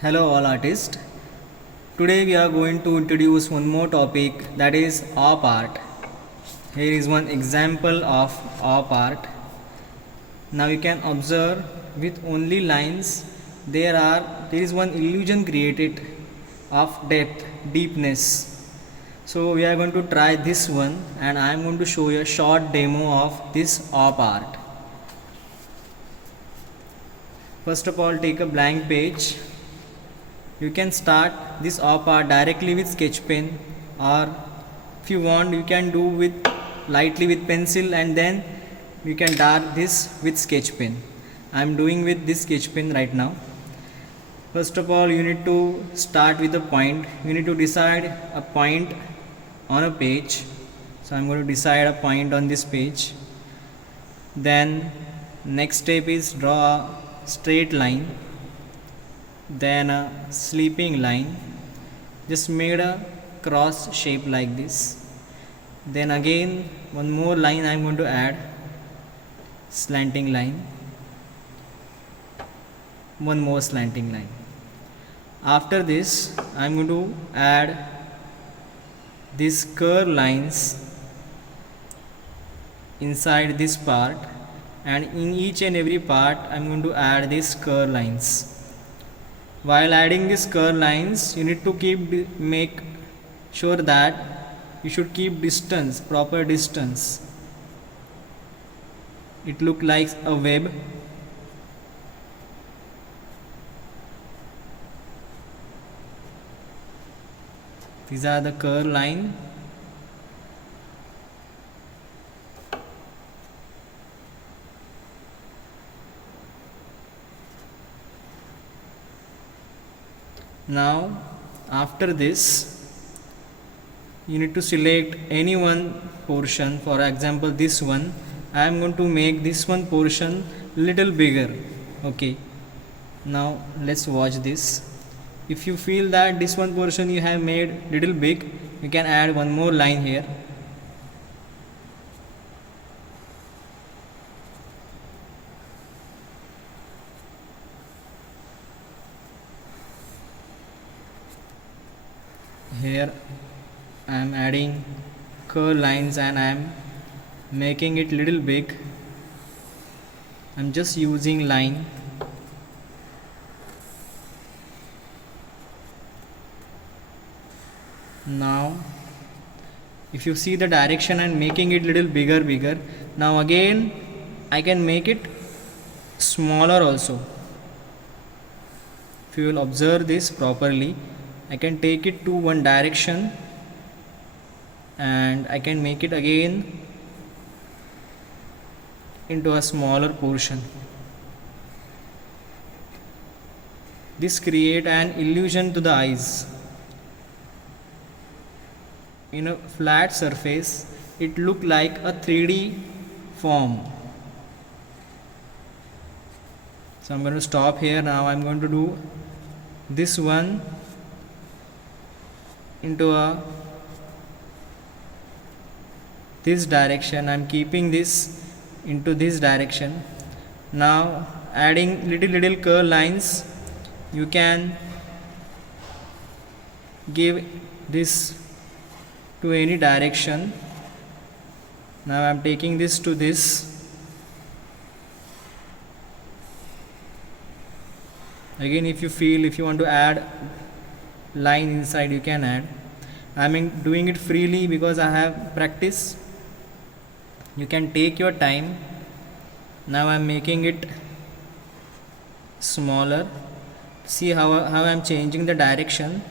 Hello all artists. Today we are going to introduce one more topic, that is op art. Here is one example of op art. Now you can observe with only lines there is one illusion created of depth, deepness. So we are going to try this one and I am going to show you a short demo of this op art. First of all, take a blank page. You can start this op art directly with sketch pen, or if you want you can do with lightly with pencil and then you can dart this with sketch pen. I am doing with this sketch pen right now. First of all, you need to start with a point. You need to decide a point on a page. So I am going to decide a point on this page. Then next step is draw a straight line, then a sleeping line, just made a cross shape like this. Then again one more line I am going to add, slanting line, one more slanting line. After this I am going to add these curve lines inside this part, and in each and every part I am going to add these curve lines. While adding these curve lines, you need to make sure that you should keep distance, proper distance. It look like a web. These are the curve line. Now after this you need to select any one portion. For example, this one I am going to make this one portion little bigger. Okay, now let's watch this. If you feel that this one portion you have made little big, you can add one more line here. Here I am adding curve lines and I am making it little big. I am just using line. Now if you see the direction and making it little bigger, now again I can make it smaller also. If you will observe this properly, I can take it to one direction and I can make it again into a smaller portion. This create an illusion to the eyes. In a flat surface, it look like a 3D form. So I'm going to stop here. Now I'm going to do this one into this direction. I'm keeping this into this direction. Now adding little curve lines, you can give this to any direction. Now I'm taking this to this. Again, if you want to add line inside, you can add. I'm doing it freely because I have practice. You can take your time. Now I'm making it smaller. See how I'm changing the direction.